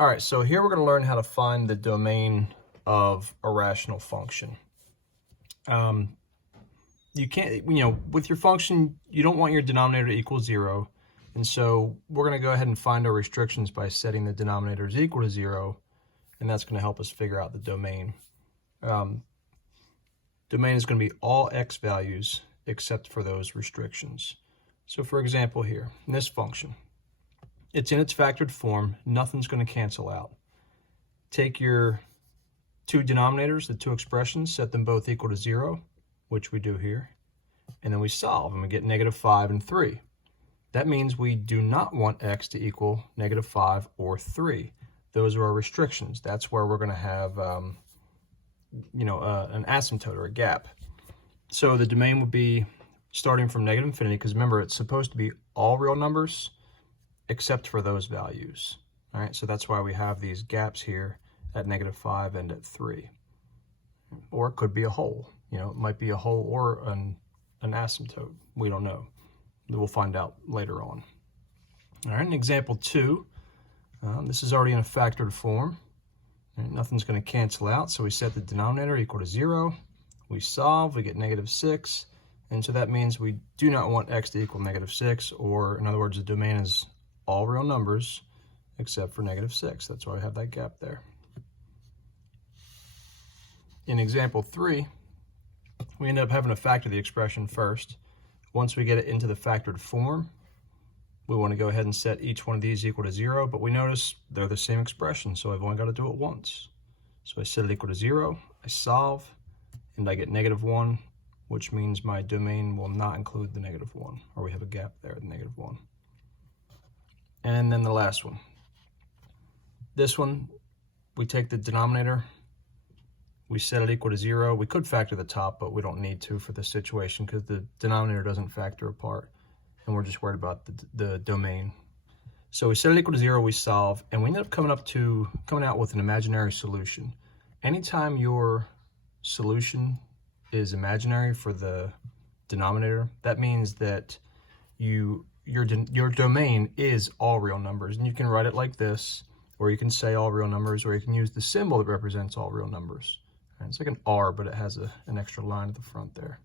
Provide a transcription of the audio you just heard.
All right, so here we're going to learn how to find the domain of a rational function. You can't, with your function, you don't want your denominator to equal 0. And so we're going to go ahead and find our restrictions by setting the denominator is equal to 0. And that's going to help us figure out the domain. Domain is going to be all x values except for those restrictions. So for example here, in this function, it's in its factored form. Nothing's going to cancel out. Take your two denominators, the two expressions, set them both equal to 0, which we do here. And then we solve, and we get -5 and 3. That means we do not want x to equal -5 or 3. Those are our restrictions. That's where we're going to have, an asymptote or a gap. So the domain would be starting from -∞, because remember, it's supposed to be all real numbers except for those values. All right, so that's why we have these gaps here at -5 and at 3. Or it could be a hole. It might be a hole or an asymptote. We don't know. We'll find out later on. All right, in example 2, this is already in a factored form. And nothing's going to cancel out, so we set the denominator equal to 0. We solve, we get -6. And so that means we do not want x to equal -6, or in other words, the domain is all real numbers except for -6. That's why we have that gap there. In example 3, we end up having to factor the expression first. Once we get it into the factored form, we want to go ahead and set each one of these equal to 0, but we notice they're the same expression, so I've only got to do it once. So I set it equal to 0, I solve, and I get -1, which means my domain will not include the -1, or we have a gap there at -1. And then the last one. This one, we take the denominator, we set it equal to 0. We could factor the top, but we don't need to for this situation because the denominator doesn't factor apart, and we're just worried about the domain. So we set it equal to 0, we solve, and we end up coming out with an imaginary solution. Anytime your solution is imaginary for the denominator, that means that your domain is all real numbers, and you can write it like this, or you can say all real numbers, or you can use the symbol that represents all real numbers. And it's like an R, but it has an extra line at the front there.